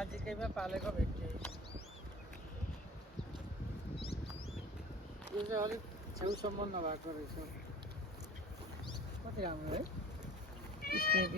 नजिकैमा पालेको भेटियो यो चाहिँ अलिक छेउसम्म नभएको रहेछ कति राम्रो है स्टेप